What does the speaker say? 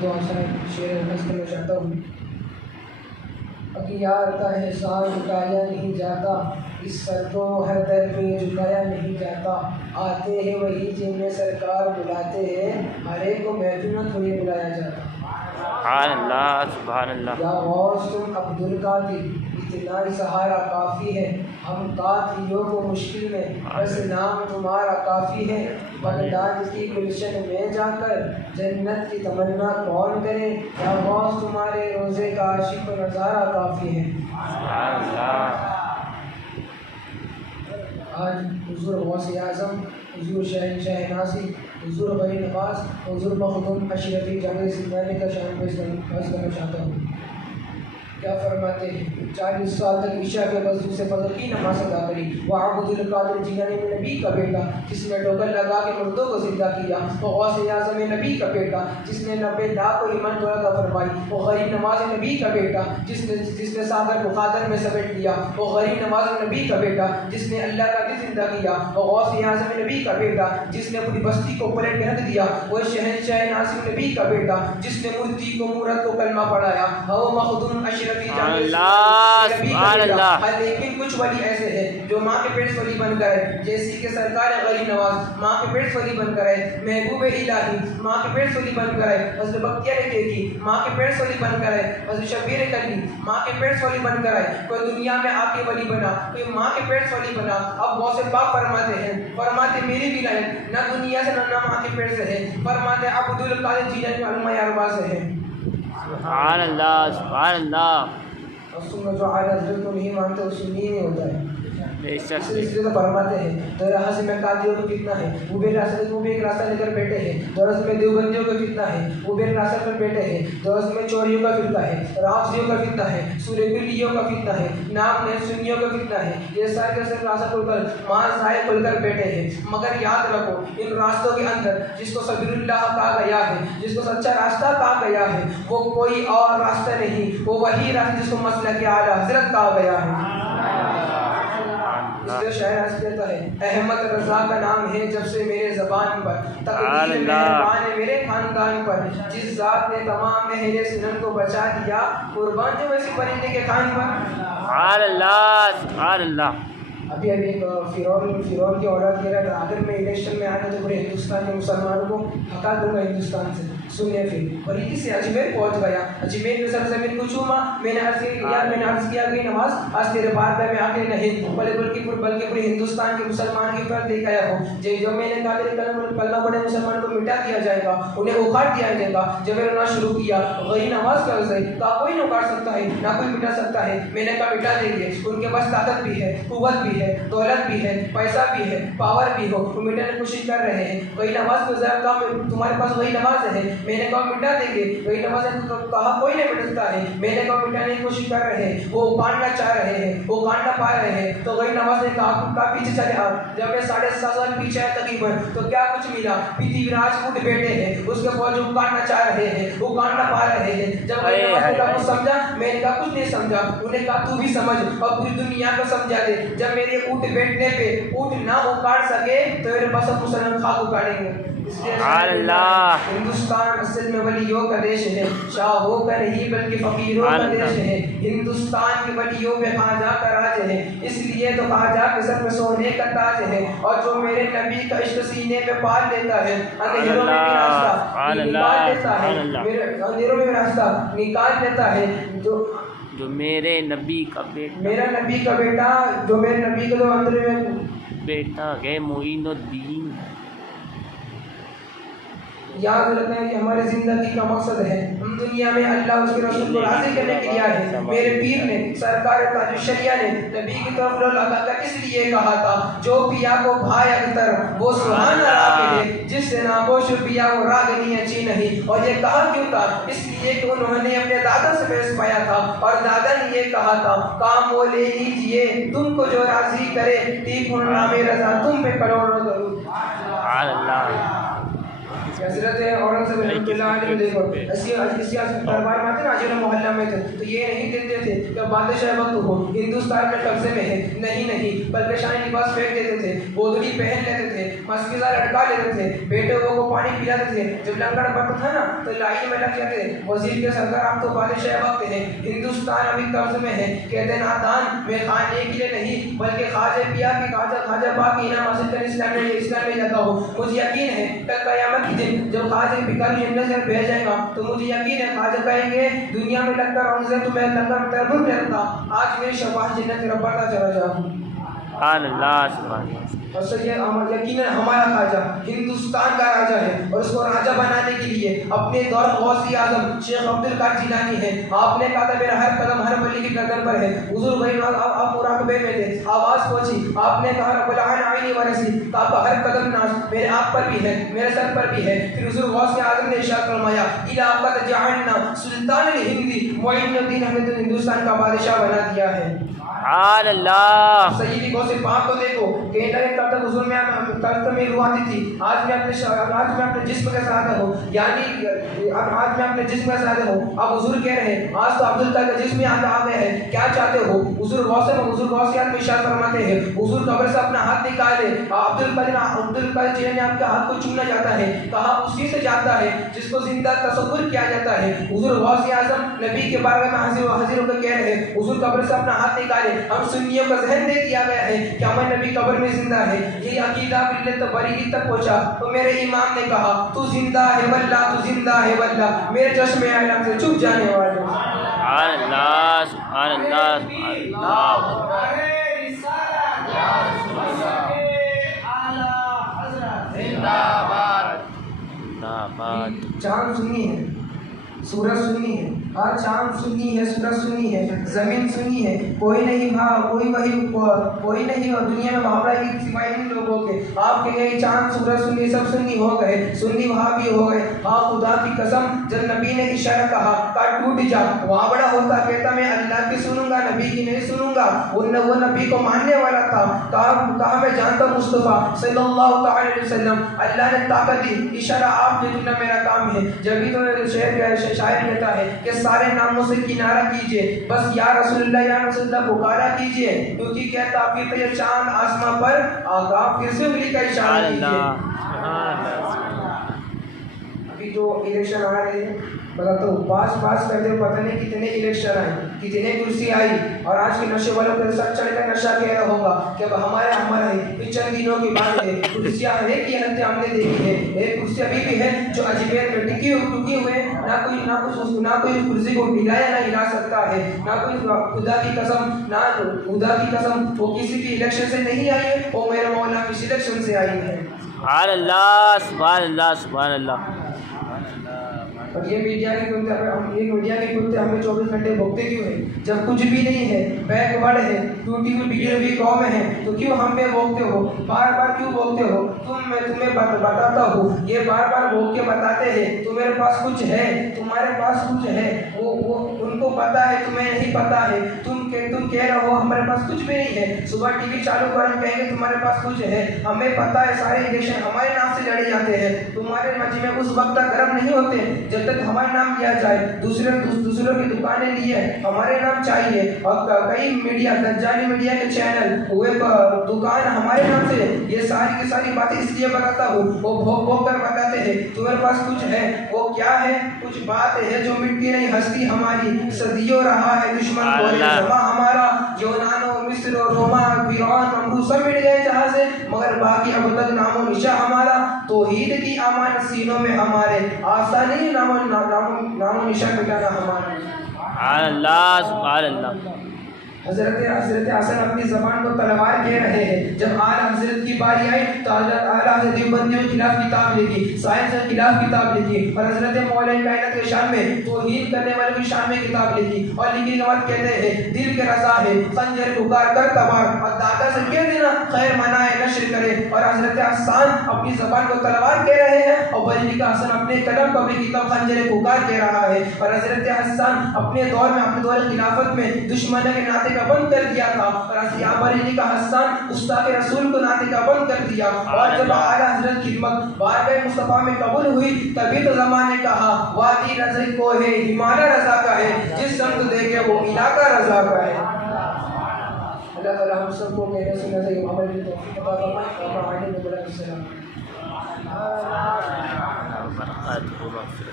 तो आसान शेर अर्ज करना चाहता हूँ। अकियार का एहसान उठाया नहीं जाता, इस सर को हर दर पे झुकाया नहीं जाता। आते हैं वही जिन्हें सरकार बुलाते हैं, हर एक को महफिल में थोड़ी बुलाया जाता। सुभान अल्लाह। या गौस तुम अब्दुल कादिर, इतना ही सहारा काफ़ी है। हम काफियों को मुश्किल में, बस नाम तुम्हारा काफ़ी है। बगदाद की गुलशन में जाकर जन्नत की तमन्ना कौन करे। या गौस तुम्हारे रोज़े का आशिक नज़ारा काफ़ी है। आज हुज़ूर गौसे आज़म, हुज़ूर शहंशाह नासिर, हुज़ूर गनी नवाज़, हुज़ूर मखदूम अशरफी जामिया ज़िंदानी का शान पेश करना चाहता हूँ। क्या फरमाते हैं, 40 साल तक ईशा के मस्जिद से फजर की नमाज अदा करी। वह अब्दुल कादिर जिलानी में नबी का बेटा, जिसने ठोकर लगा के मुर्दों को जिंदा किया। वो गौसे आज़म नबी का बेटा, जिसने 90 लाख को ईमान को अता फरमाई। वो गरीब नवाज नबी का बेटा, जिसने सागर मुखादर में समेट लिया। वो गरीब नवाज नबी का बेटा, जिसने अल्लाह का दिल जिंदा किया। वो गौसे आज़म नबी का बेटा, जिसने पूरी बस्ती को पलट के रख दिया। वो शहंशाह नासिर नबी का बेटा, जिसने मूर्ति को मूरत को कलमा पढ़ाया। वो मखदूम अशरफी लेकिन कुछ वली ऐसे हैं जो माँ के पेट वली बनकर है, जैसी के सरकार गरीब नवाज माँ के पेट वली बनकर है। महबूब इलाही माँ के पेट वली बनकर है। हज़रत बख्तियार की माँ के पेट वली बनकर है। हज़रत शबीर कली माँ के पेट वली बनकर है। कोई दुनिया में आके वली बना, कोई माँ के पेट वली बना। अब बहुत से पाक फरमाते मेरी भी लायक ना दुनिया से ना माँ के पेट से है। फरमाते अब्दुल कादिर जिलानी अलमा अरबा से है। सुभान अल्लाह। और सुन्नत जो आला हज़रत को नहीं मानते वो सुन्नी नहीं होता है। इसलिए तो फरमाते हैं दरअसल में कादियों को कितना है, वो भी एक रास्ता लेकर बैठे हैं। दरअसल में देवबंदियों का कितना है, वो भी एक रास्ता पर बैठे हैं। दरअसल में चोरियों का फितना है, राफजियों का फितना है, सूर्यबिल्लियों का फितना है, नाम ने सुन्नियों का फितना है। ये सारे के सारे रास्ता खुलकर मां साए खुलकर बैठे हैं। मगर याद रखो इन रास्तों के अंदर जिसको सबीरुल्लाह कहा गया है, जिसको सच्चा रास्ता कहा गया है, वो कोई और रास्ता नहीं, वो वही रास्ता जिसको मसलक आला हज़रत कहा गया है। इसलिए शायर कहता है अहमद रज़ा का नाम है जब से मेरे ज़बान पर, तकदीर मेहरबान है मेरे खानदान पर। जिस ज़ात ने तमाम मेरे सुनन को बचा दिया, कुर्बान जो वैसे परिंदे के खान पर। अल्लाह। अभी एक फिरौन की औलाद कह रहा था अगर मैं इलेक्शन में आया तो पूरे हिंदुस्तान के मुसलमानों को हटा दूंगा हिंदुस्तान से। सुनिए फिर बरीकी से अजमेर पहुंच गया। अजमेर में सरजमीन को चूमा। मैंने अर्ज किया गई नमाज आज तेरे बारगाह में आके नहीं, बल्कि पूरे हिंदुस्तान के मुसलमान की पर देख आया हूँ। जो मैंने कहा तेरे कलमा पढ़े मुसलमान को मिटा दिया जाएगा, उन्हें उखाड़ दिया जाएगा। जब मैंने रोना शुरू किया वही नमाज कर गई, कहा कोई नहीं उखाड़ सकता है ना कोई मिटा सकता है। मैंने कहा मिटा देंगे, उनके पास ताकत भी है, कुव्वत भी है, दौलत भी है, पैसा भी है, पावर भी हो, वो मिटाने की कोशिश कर रहे हैं। वही नमाज को जरा कहा तुम्हारे पास वही नमाज है, मैंने कहा मिटा देंगे। वही नमाज है कहा कोई नहीं मिटता है, मैंने कहा मिटाने की कोशिश कर रहे हैं। वो काटना चाह रहे हैं, वो काटना पा रहे हैं। तो वही नमाज ने कहा पीछे चले आओ। जब मैं 7.5 साल पीछे आया तकरीबन तो क्या कुछ मिला, पृथ्वीराज उठ बैठे हैं, उसके फौज को काटना चाह रहे हैं, वो काटना पा रहे हैं। जब वही नमाज ने कुछ समझा, मैंने कहा कुछ नहीं समझा। उन्हें कहा तू भी समझ और पूरी दुनिया को समझा दे। जब मेरे ऊँट बैठने पे ऊँट ना उखाड़ सके तो मेरे पास मुसलमान खाक उखाड़ेंगे। हिंदुस्तान असल में वलियों का देश है, शाहों का नहीं बल्कि फकीरों का देश है। हिंदुस्तान के वलियों में ख्वाजा का राज है, इसलिए तो ख्वाजा के सर पे सोने का ताज है। और जो मेरे नबी का इश्क सीने पे पाल लेता है, अंधेरों में भी रास्ता निकाल लेता है, अंधेरों में भी रास्ता निकाल लेता है। जो मेरे नबी का बेटा, मेरा नबी का बेटा, जो मेरे नबी का जो अंदर में बेटा है मोइनुद्दीन। याद रखना है कि हमारी जिंदगी का मकसद है, हम दुनिया में अल्लाह उसके रसूल को राज़ी करने के लिए आए हैं। मेरे पीर ने सरकार ताजुशरिया ने नबी की तरफ लगा इसलिए कहा था जो पिया को भाई अख्तर वो सुहाना राग, जिससे ना बोश पिया वो रागनी अच्छी नहीं। और ये कहा क्यों था, इसलिए कि उन्होंने अपने दादा से बहस पाया था और दादा ने ये कहा था काम वो ले लीजिए तुमको जो राजी करे, ठीक होना मेरा रजा तुम पे करोड़ों जरूर। हजरत औरंगजेब रहमतुल्लाह अलैह देखो इसी दरबार में आते ना अजूबा मोहल्ला में थे तो ये नहीं देते थे कि बादशाह वक्त हो हिंदुस्तान में कब्जे में है, नहीं बल्कि शाही लिबास फेंक देते थे, गोदड़ी पहन लेते थे, मस्किज़ा लटका लेते थे, बेटे को पानी पिलाते थे। जब लंगर वक्त था ना तो लाइन में लग जाते वजीर के सरकार आप तो बादशाह वक्त है, हिंदुस्तान अभी कब्ज में है, कहते नादान मैं खाने के लिए नहीं बल्कि खाजे पिया की खाजा पाक इनाम हासिल कर इस्लाम में जाता हूँ। मुझे यकीन है कल क़यामत के दिन जब खाजे भिखारी जन्नत से भेज जाएगा तो मुझे यकीन है खाजा कहेंगे दुनिया में लगता रौनक तो मैं लंगर तरबुर रहता, आज मेरी शफाअत जन्नत की तरफ बढ़ता चला जाऊँ। और सर ये यकीनन हमारा खाजा हिंदुस्तान का राजा है और उसको राजा बनाने के लिए अपने दौर गौसी आजम शेख अब्दुल कादिर जिलानी है। आपने कहा था मेरा हर कदम हर वली की गर्दन पर है, हुजूर भाई आप मुराकबे में थे, आवाज पहुंची, आपने कहा रब्बुल आलमीन वरसी, आपका हर कदम नाज मेरे आप पर भी है, मेरे सर पर भी है। फिर हुजूर गौसी आजम ने इरशाद फरमाया इला वक़द जअलना सुल्तान हिंदी मुइनुद्दीन, हमें तो हिंदुस्तान का बादशाह बना दिया है। अल्लाह सय्यदी गौसे पाक को देखो कहता है तब तक हुजूर में तब में रुआती थी, आज मैं अपने जिस्म के साथ हूँ, यानी अब आज मैं अपने जिस्म के साथ हूँ। अब हुजूर कह रहे हैं आज तो अब्दुल का जिस्म में आ गए हैं, क्या चाहते हो? हुजूर गौसे में इशारा फरमाते हैं, हुजूर कब्र से अपना हाथ निकाले, अब्दुल कादिर जिलानी आपके हाथ को चूमना चाहता है, कहा उसी से जाता है जिसको जिंदा तसव्वुर किया जाता है। हुजूर गौसे आजम नबी के बारे में हाजिर होकर कह रहे हैं हुजूर कब्र से अपना हाथ निकाले, हम सुन्नियों का जहन दे दिया गया है कि हमारे नबी कब्र में जिंदा है। ये अकीदा बिल्लत बरीरी तक पहुंचा तो मेरे इमाम ने कहा तू जिंदा है वल्ला, तू जिंदा है वल्ला, मेरे चश्मे आलम से चुप जाने वाले। चांद सुन्नी है, सूरज सुन्नी है, हर चांद सुन्नी है, सूरज सुन्नी है, जमीन सुन्नी है, कोई नहीं और दुनिया में भावड़ा ही सिवाय इन लोगों के। आप कहेंगे चांद सूरज सुन्नी सब सुन्नी हो गए, सुन्नी वहाबी हो गए। हाँ खुदा की कसम जब नबी ने इशारा कहा का टूट जा, वावड़ा होता कहता मैं अल्लाह की सुनूंगा नबी की नहीं सुनूंगा। वो नबी को मानने वाला था, कहा मैं जानता हूँ मुस्तफा सल्लल्लाहु अलैहि वसल्लम, अल्लाह ने ताकत दी, इशारा आप देना मेरा काम है। जब भी तो शायर कहता है कि सारे नामों से किनारा कीजिए, बस या रसूलुल्लाह पुकारा कीजिए, क्योंकि कहता फिर तो ये चांद आसमां पर आका फिर से उंगली का इशारा कीजिए। अभी जो इलेक्शन आ रहे हैं बताता हूँ, पास करते हुए पता नहीं कितने इलेक्शन आए, कितने कुर्सी आई, और आज के नशे वालों के साथ चलेगा नशा कह रहा होगा कि अब हमारा है चंद दिनों की बात है। कुर्सियाँ अनेक की हालतें हमने देखी है, एक कुर्सी अभी भी है जो अजमेर में टुकी हुए, ना कोई कुर्सी को हिलाया ना हिला सकता है, ना कोई खुदा की कसम वो किसी भी इलेक्शन से नहीं आई है, वो मेरा मौला किसी इलेक्शन से आई है। सुभान अल्लाह। और ये मीडिया के कुत्ते हमें 24 घंटे भोगते क्यों हैं? जब कुछ भी नहीं है, बैकवर्ड है, टूटी हुई बिगड़ी हुई कौम है, तो क्यों हम पे भोगते हो? बार क्यों भोगते हो? मैं तुम्हें बताता हूँ, ये बार भोग के बताते हैं तुम्हारे पास कुछ है, तुम्हारे पास कुछ है, वो उनको पता है, तुम्हें नहीं पता है। तुम कह रहे हो हमारे पास कुछ भी नहीं है, सुबह टीवी चालू कर हम कहेंगे तुम्हारे पास कुछ है, हमें पता है सारे इलेक्शन हमारे नाम से लड़े जाते हैं, तुम्हारे मजे में उस वक्त तक गर्म नहीं होते जब तक हमारे नाम लिया जाए। दूसरों की दुकानें लिए हमारे नाम चाहिए, और कई मीडिया दज्जाली मीडिया के चैनल हुए दुकान हमारे नाम से, ये सारी की सारी बातें इसलिए बताता हूँ, वो भोग कर बताते हैं तुम्हारे पास कुछ है। वो क्या है? कुछ बात है जो मिट्टी नहीं, हस्ती हमारी सदियों रहा है दुश्मन बोले हमारा, यूनानो मिस्र और रोमा फिरौन नमरूद सब मिट गए जहाँ से, मगर बाकी अब तक नामो निशा हमारा, तौहीद की अमान सीनों में हमारे, आसानी नामो निशा मिटाना हमारा। हजरत हसन अपनी ज़बान को तलवार कह रहे हैं। जब आला हजरत की बारी आई तो आला हजरत देवबंदियों के खिलाफ किताब लिखी, साइंस के खिलाफ किताब लिखी, और हजरत मौला कायनात के शान में तौहीद करने वाले की शान में किताब लिखी, और लिखने के बाद कहते हैं दिल के रज़ा है खंजर पुकार कर तबार, और दादा से कह देना खैर मनाए नश्र करे। और हजरत हसन अपनी ज़बान को तलवार कह रहे हैं, और बरेली का हसन अपने कलम को भी किताब खंजर पुकार कह रहा है। और हजरत हसन अपने दौर खिलाफत में दुश्मन के नाते नाते का बंद कर दिया था और यहाँ बरेली का हसन उस्ताद रसूल को नाते का बंद कर दिया। और जब आला हजरत खिदमत बारगाह मुस्तफा में कबूल हुई तभी तो ज़माने कहा वादी नजर को है हिमालय रजा का है, जिस समत देखे वो इलाका रजा का है। अल्लाह ताला हम सबको मेरे सुनने से अमल की तौफीक अता फरमाए। और आगे में बड़ा सलाम।